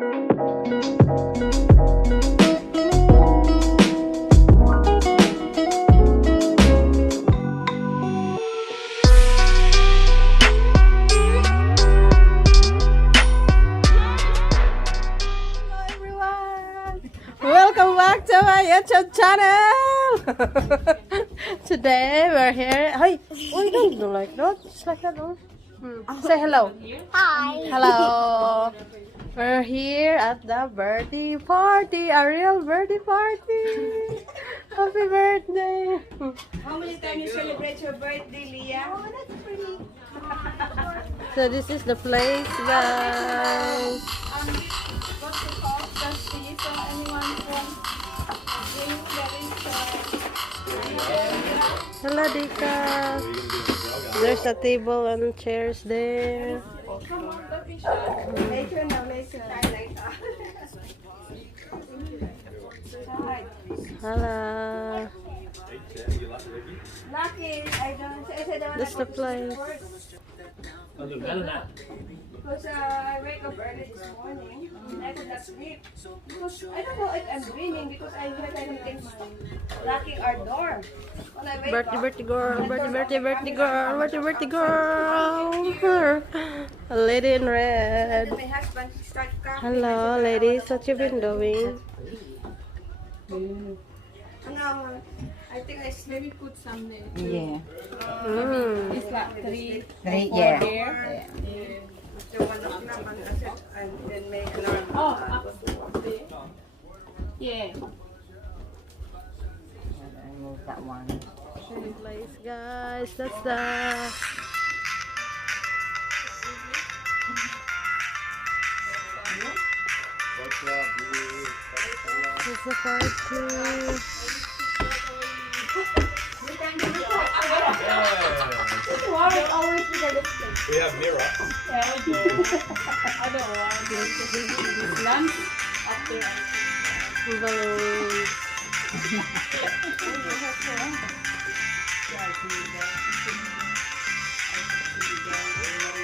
Welcome back to my YouTube channel. Today we're here. Hi. Oh, you don't do like that. Just like that. Oh. Say hello. Hi. Hello. We're here at the birthday party. A real birthday party. Happy birthday. How many times you celebrate your birthday, Leah? Oh, that's pretty. So this is the place, guys. What's the cost? Does anyone from drink that is Hello, Dika. There's a table and chairs there. come on, the fish. Later now, later. Hello. Lucky, I said That's the place. Because I wake up early this morning and I could not sleep. Because I don't know if I'm dreaming because I had anything locking our door. When I wake Birthday, up, birthday girl, birthday girl. A lady in red. my husband started coughing. Hello, ladies. What you been doing? No, I think I maybe put some there. Yeah. It's like three, Yeah. there. The 1 o'clock and I said, and then make alarm. Yeah. I moved that one. Same place, guys. That's the. That's the party. We have mirror. Balloons.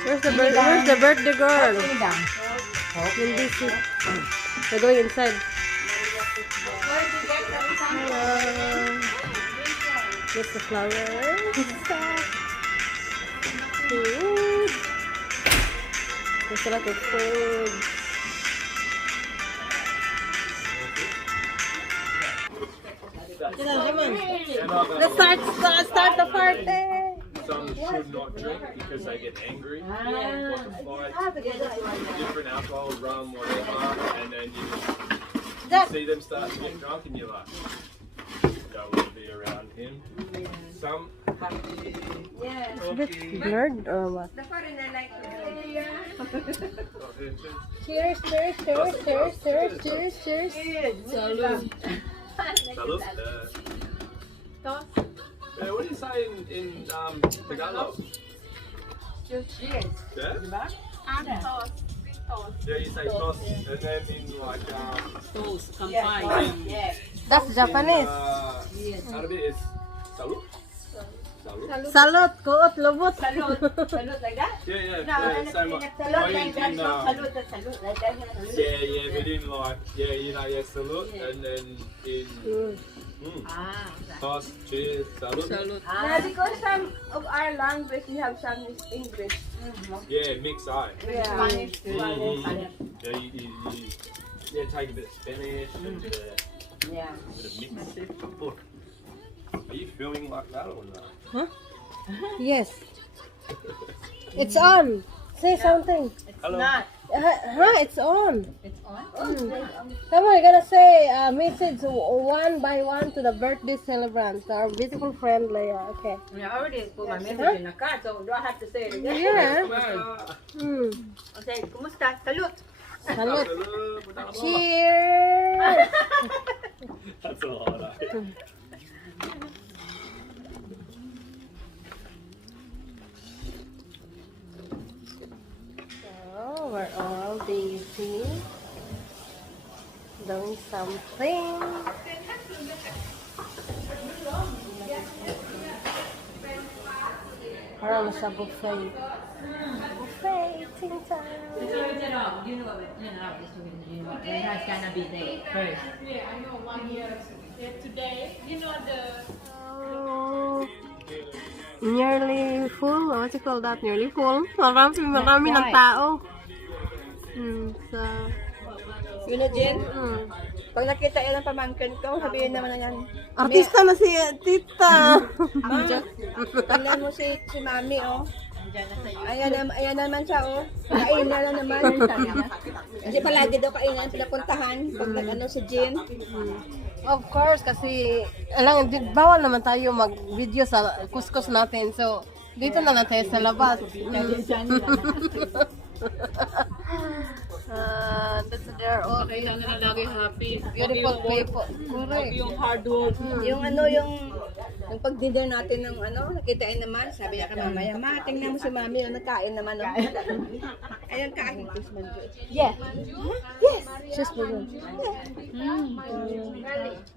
Where's the birthday girl? In this is. They're going inside. Hello. There's the flowers. Food. There's a lot of food. Come on. Let's start the party. Some should not drink because they get angry. Different alcohol, rum, whatever, and then you see them start to get drunk and you're like, don't want to be around him. Some Yes. Is it blurred or what? The foreigner like to Cheers, cheers, cheers, cheers, cheers, cheers, cheers. Salute. What do you say in Tagalog? cheers. Yeah? Yeah, you say toss, and then in like Yes. That's Japanese. Arabic is salute. Salute. Salot, kuot, lubot. Salute like that? Yeah, same one. Salute like that. In, Salute like that. yeah, but in like, yeah, salute, and then in toss, cheers, salute. Now, because some of our language, we have some is English. Yeah, mix eye. Yeah. Spanish. Yeah, you take a bit of Spanish and a bit of mix. Are you feeling like that or not? Huh? Yes. It's on. Say something. Hello. It's on. It's on? Come on, you're gonna say a message one by one to the birthday celebrants, our beautiful friend Leia. Okay. I already put my message in the card, so do I have to say it again? Yeah. Okay, kumusta? Salute. Salute. Salute. Cheers. That's a lot. So we're all busy doing something. Parang sa buffet. Buffet, eating time. You know what? It has gonna be there first. Oh, nearly full. What you call that? Nearly full. Marami ng tao. So, Yun na, Jen. Pag nakita yan ang pamangkin ko, sabihin naman na yan. Artista na si Tita. Tingnan mo si Mami, oh. Ayan naman siya, oh. Kain na naman. Kasi palagi daw kainan pinapuntahan pag nag-ano si Jen. Of course, kasi bawal naman tayo mag-video sa kuskus natin. So, dito na lang tayo sa labas. That's their own. Kailangan na lagi happy. Beautiful people. Correct. Yung hard work. Yung pag-dinner natin ng nakitain naman, sabi niya ka mamaya, ma, tingnan mo si Mami, nagkain naman. Ayun, kain. Yeah. Yes. Just for you.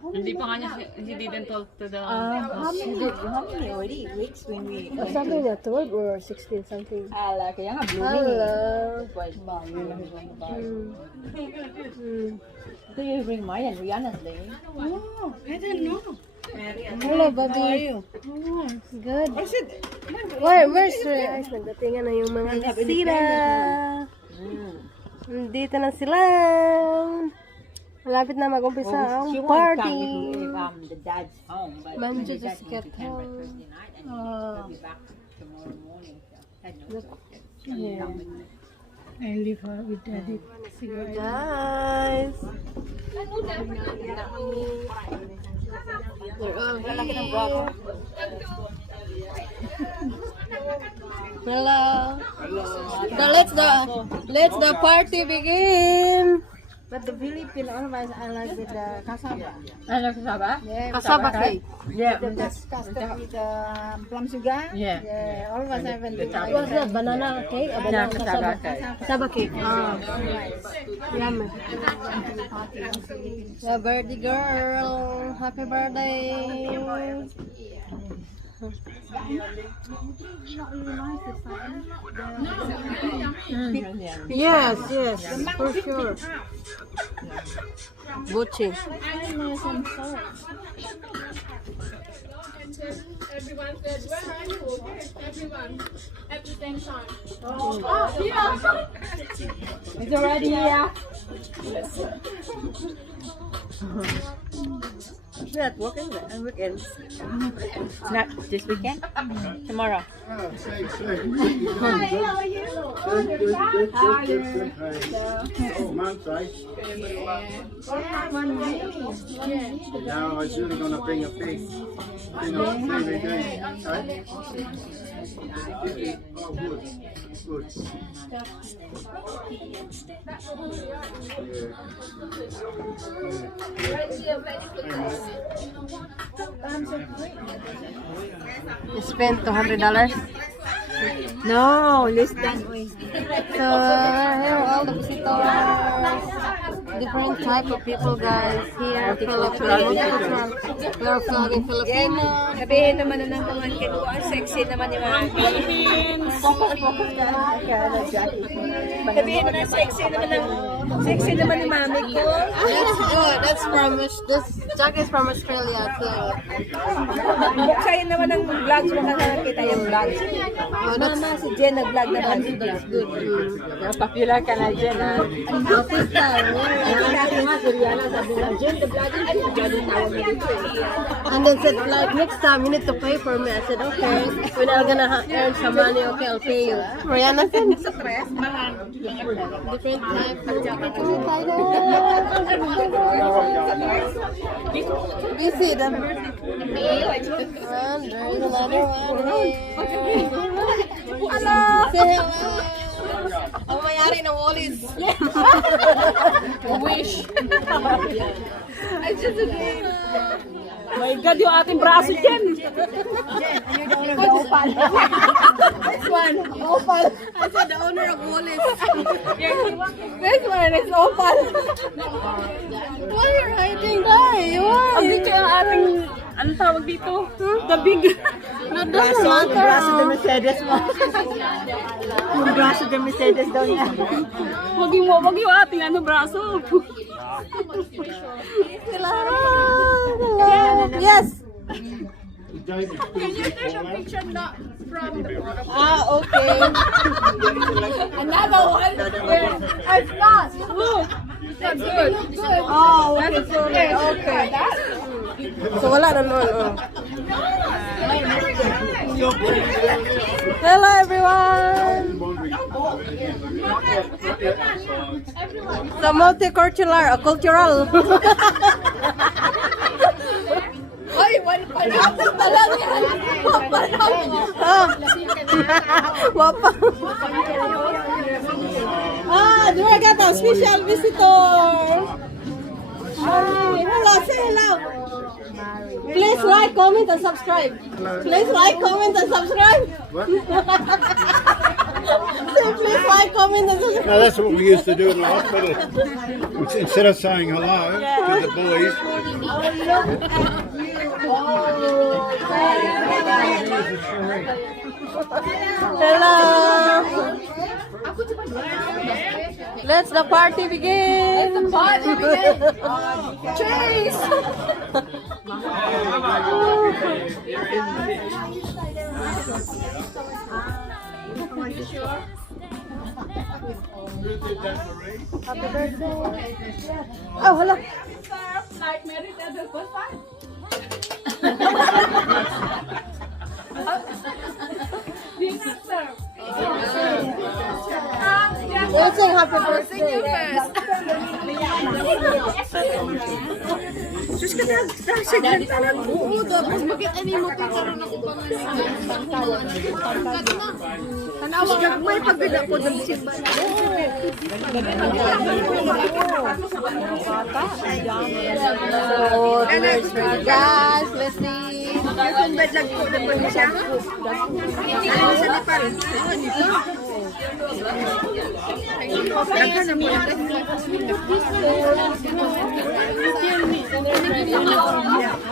Hindi pa nga niya, he didn't talk to the... How many already weeks when we... Sabi niya 12 or 16 something. Ala, kaya nga blooming. Do you bring Maya and Rihanna's day? Oh, I don't know. Hello, Bobby. How are you? Good. Where's Ray? Nagdatingan na yung mga bisita. Dito na sila. Malapit na mag-umpisa ang party. The dad's home, but Manju just get home. I leave her with daddy. Guys. We're all here. Hello. So let's the party begin. But the Philippine always I like with the cassava. Ano kasaba? Yeah, Cassava cake. Yeah. that's custard with the plum sugar. Yeah. Yeah, always I have What's that? Banana cake? Or banana Cassava cake. Cassava cake. Yummy. Yeah, birthday girl. Happy birthday. Yes, for sure. Buchi. Everyone said, where are you? Everyone at the same time. It's already here. Not working on weekends. Not this weekend? Tomorrow. Hi, how are you? Oh, month, right? Now I was really gonna bring a pig. You know, every day, right? Oh, good. Good. You spent $200. No, less than. So here are all the visitors, different type of people, guys. Here, Filipinos. We are vlogging Filipinos. Sabihin naman na ng pamangkin ko, ang sexy naman yung mga Philippines. Sabihin na sexy naman ni mami ko. That's good. That's from this jacket is from Australia. So Buksayin naman ng vlogs mo kasi nakita yung vlogs. Mama, si Jen nag-vlog naman. That's good. Popular ka na dyan, ha? artista. And then said like next time you need to pay for me. I said okay. When I'm gonna earn some money, okay, I'll pay you. Rihanna said different type of jacket. Busy them. And there's another one here. Hello. Say hello. Oh, mayari na Wallis. Wish. I just again. My God, yung ating braso dyan. This one, Opal. I said the owner of Wallis. This one is Opal. Why are you hiding, guy? Why? Ang dito yung ating, anong tawag dito? The big. That doesn't matter. braso de Mercedes mo. Yung braso de Mercedes daw niya. Wag yung ating ano braso. Hello. Yes. Can you take a picture not from the product? Okay. Another one? It's not. Look. That's good. Oh, okay. Okay. So wala na noon. Hello everyone. The cultural. Ay, pineapple pa lang yan. Wapa. Do I get a special visitor? Hello, say hello. Please like, comment, and subscribe. Please like, comment, and subscribe. What? Say please like, comment, and subscribe. No, that's what we used to do in the hospital. Instead of saying hello to the boys, Hello. Let's the party begin. Cheese! Happy birthday. Oh, hello. Like married at the first time? Did not serve. We'll sing happy birthday. Sus ka na, saglit pa lang. Oo, tapos bakit ano mo kakaroon ako pa Sus ka, may pagbila po ng simba. Oh, there's my guys. Let's see. Kung badlag po na po siya. Ano sa Nepal? Dagan na mo na.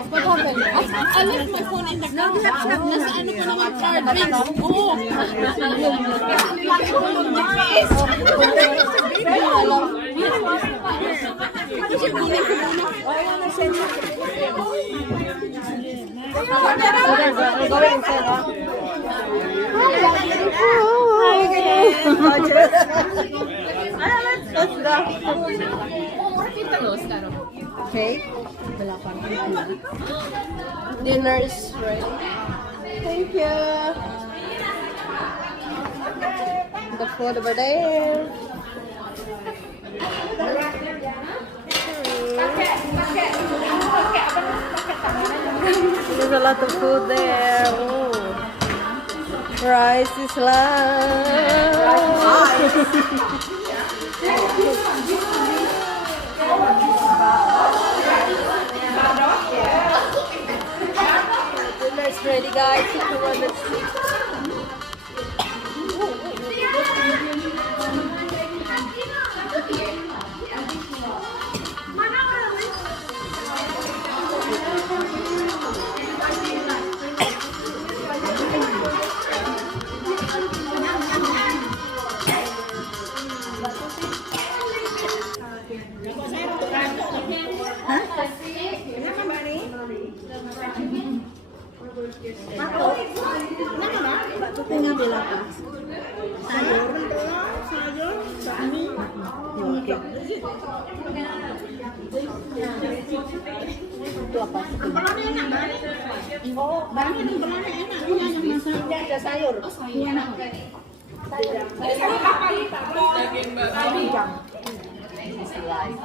What happened? I left my phone in the car. Nasa ano ko naman car drinks. Oo. Okay. Dinner is ready. Thank you. The food over there. There's a lot of food there. Oh. Rice is Dinner's ready, guys. Come on, let's see.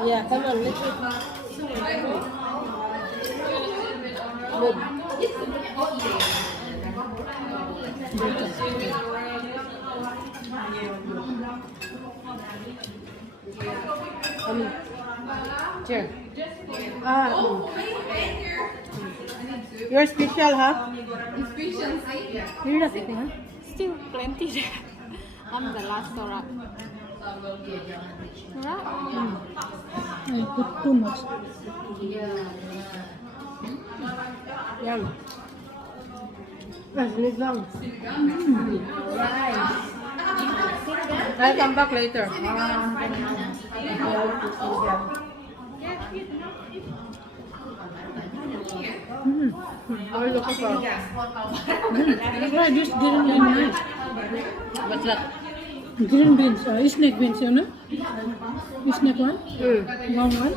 Yeah, come on, let's eat. Good. Cheers. You're special, huh? You're not eating, huh? Still plenty there. I'm the last Torah. I put too much. Yum. Sinig lang. I'll come back later. Look at Try this green and nice. What's that? Green beans, snake beans, you know? Snake one? Long one?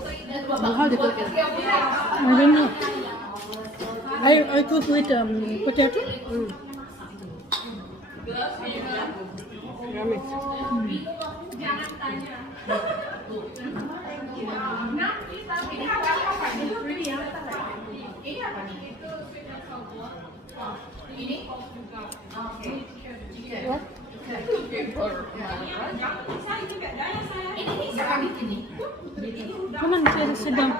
How do you cook it? I don't know. I cook with potato. Yummy. What? Come on, sit down.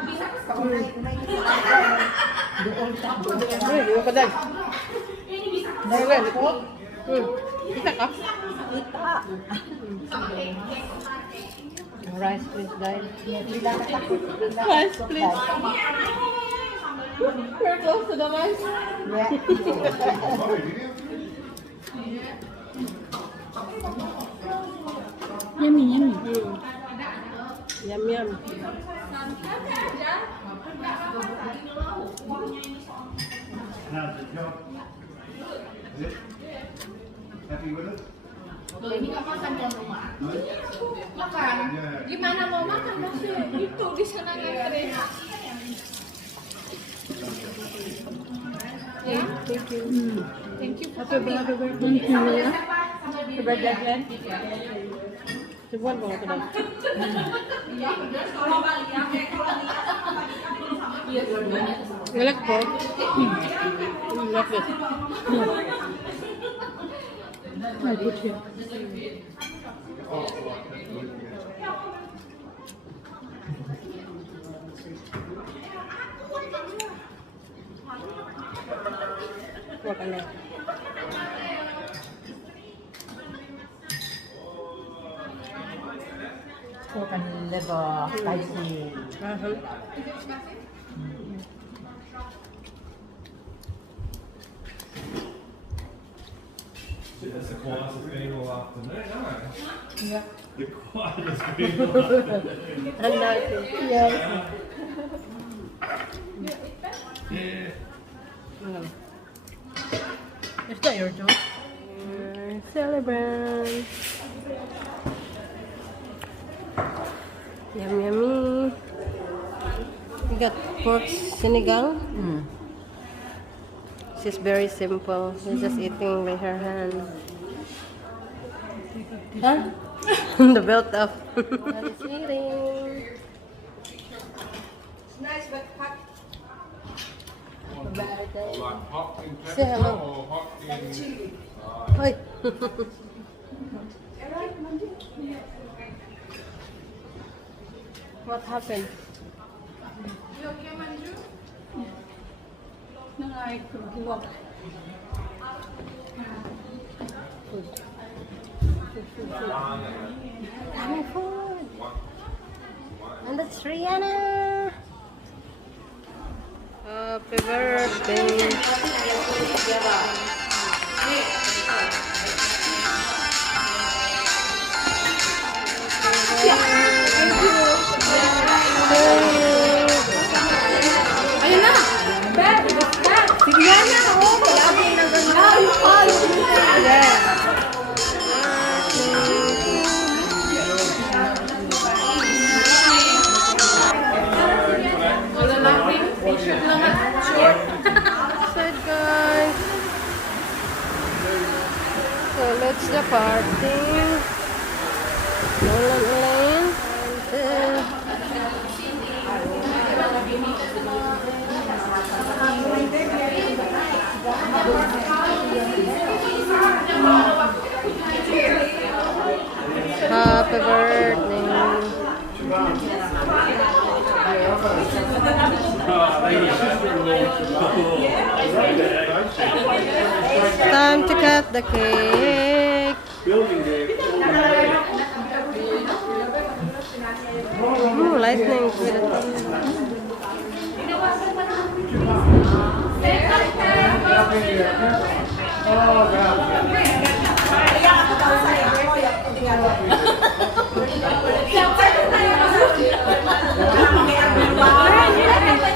Di mo pa dahil. Dahil. Kita ka? Rice please, dahil. Rice please. We're close to the rice. Yummy, yummy. Yum, yum. Happy with it? Ini kapan kan rumah? Makan. Gimana mau makan masih itu di sana ngantri. Ya, thank you. Thank you. Happy birthday. Thank you. Happy birthday. Sebulan ko ito dahil. You like pork? You like this? I put here. Pork and leg. Pork and liver, spicy. It's the quietest been all afternoon, isn't it? Yeah. The quietest been all afternoon. And nice. Yes. Yeah. Is that your job? Celebrate. Yum, yummy. You got pork sinigang. She's very simple. She's just eating with her hand. Huh? The belt up. She's eating. It's nice but hot. Like hot in Say hello. or hot in Chili. Oi. What happened? Having food. And that's Rihanna. Happy birthday. Ayun na! Tignan na! Oh! Lagi na ganun. Yeah. Wala natin. T-shirt lang at short. Said guys. So let's the party. Ulan-ulan. Happy birthday. Time to cut the cake. Ooh, lightning with the thunder.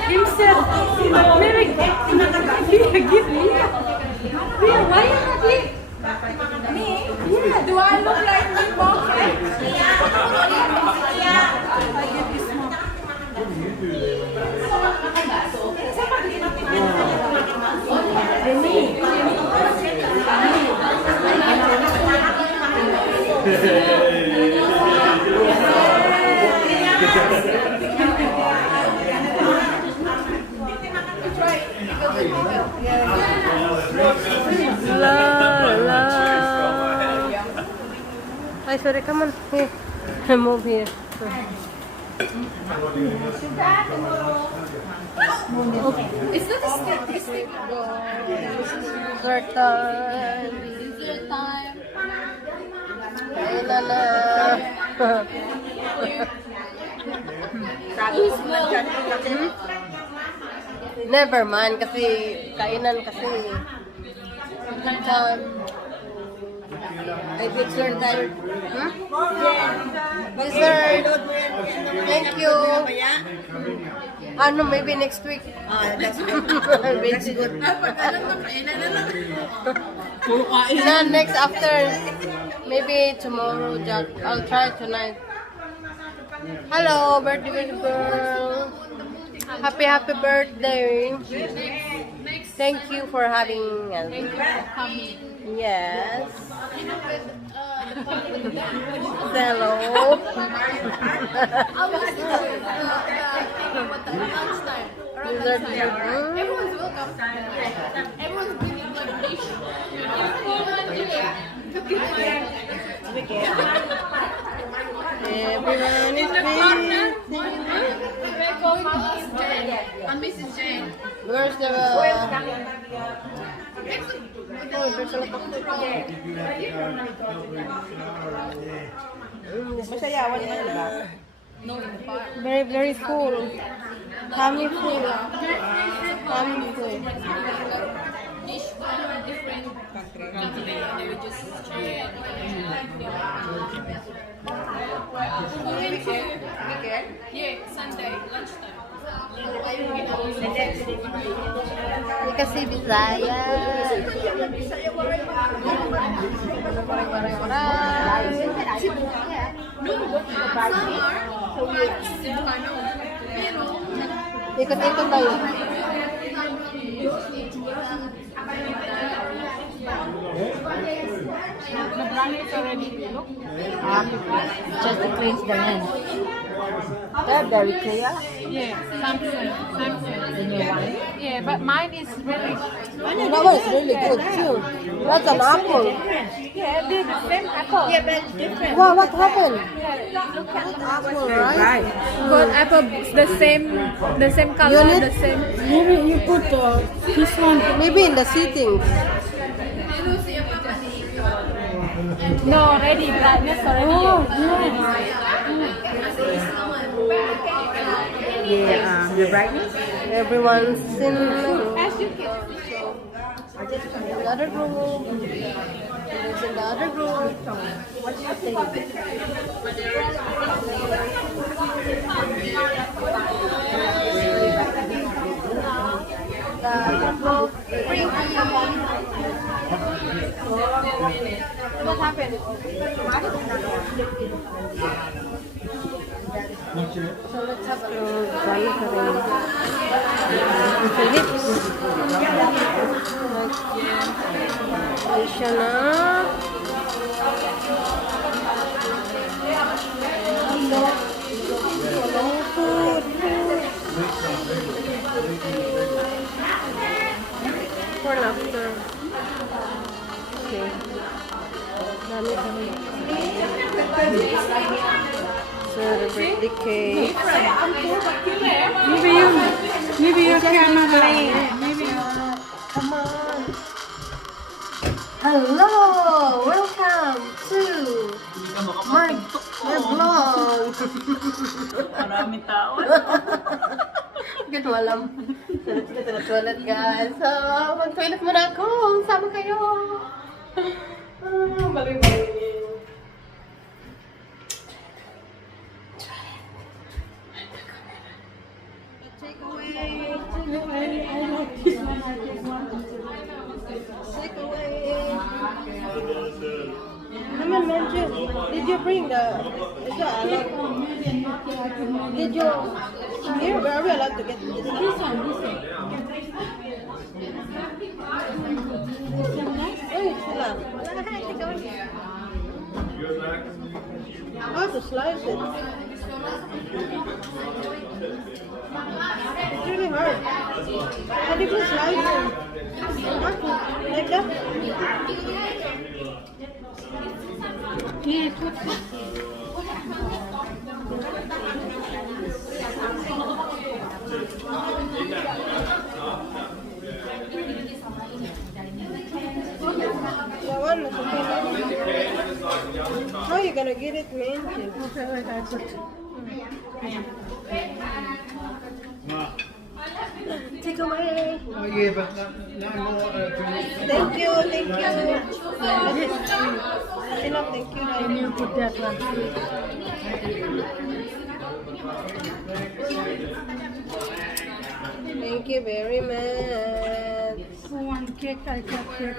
Himself. Mary, give me. Why you not give? Me? Yeah, do I look like me, Mom? Hi, sorry, come on. Here. Move here. It's not a stick. It's stick. Dessert time. Dessert time. Kailan na. Never mind, kasi kainan kasi. Ay, dessert tayo. Dessert. Thank you. Ano, maybe next week. That's good. That's good. No, next after. Maybe tomorrow, Jack. I'll try tonight. Hello, birthday girl. Happy birthday. Thank you for having us. Yes. Hello. Lunchtime. Everyone's welcome. Everyone's bringing like dish. Everyone is busy. We're going to Miss Jane. And Mrs. Jane. Where's the... Oh, there's a lot of Masayawan naman, di ba? very, very full. Tummy full. Tummy full. Dish from different country. They would just share. Yeah, Sunday, lunchtime. Hindi kasi Bisaya. Ikot-ikot tayo. Just to cleanse the hand. They're very clear. Yeah, Samsung. The new one. Yeah, but mine is really. That was really good too. That's an apple. Yeah, they're the same apple. Yeah, but it's different. Wow, what happened? Look at Apple, right? good apple, the same color, Unit? the same. Maybe you put this one. Maybe in the seating. No, ready brightness already. Oh, Yeah, the brightness. everyone's in As you can. the other room. There's in the other room. What happened? So let's have a lips. Siya na. For laughter. Okay. Dami. So the birthday cake. Maybe you can late. Come on. Hello, welcome to my vlog. Maraming tao. Hindi ko alam. Dito na toilet, guys. So, mag-toilet muna ako. Sama kayo. Bali-bali. Take away. I like this one. Take away. Naman, Manju, did you bring the... Did you... Here, where are we allowed to get this? This one. Oh, sila. How to slice it? It's really hard. How do you slice it? Like that? How are you gonna get it, man? Take away. Oh yeah, but no more Thank you. Enough, thank you. Can you put that one? Thank you very much. One cake, I got cake.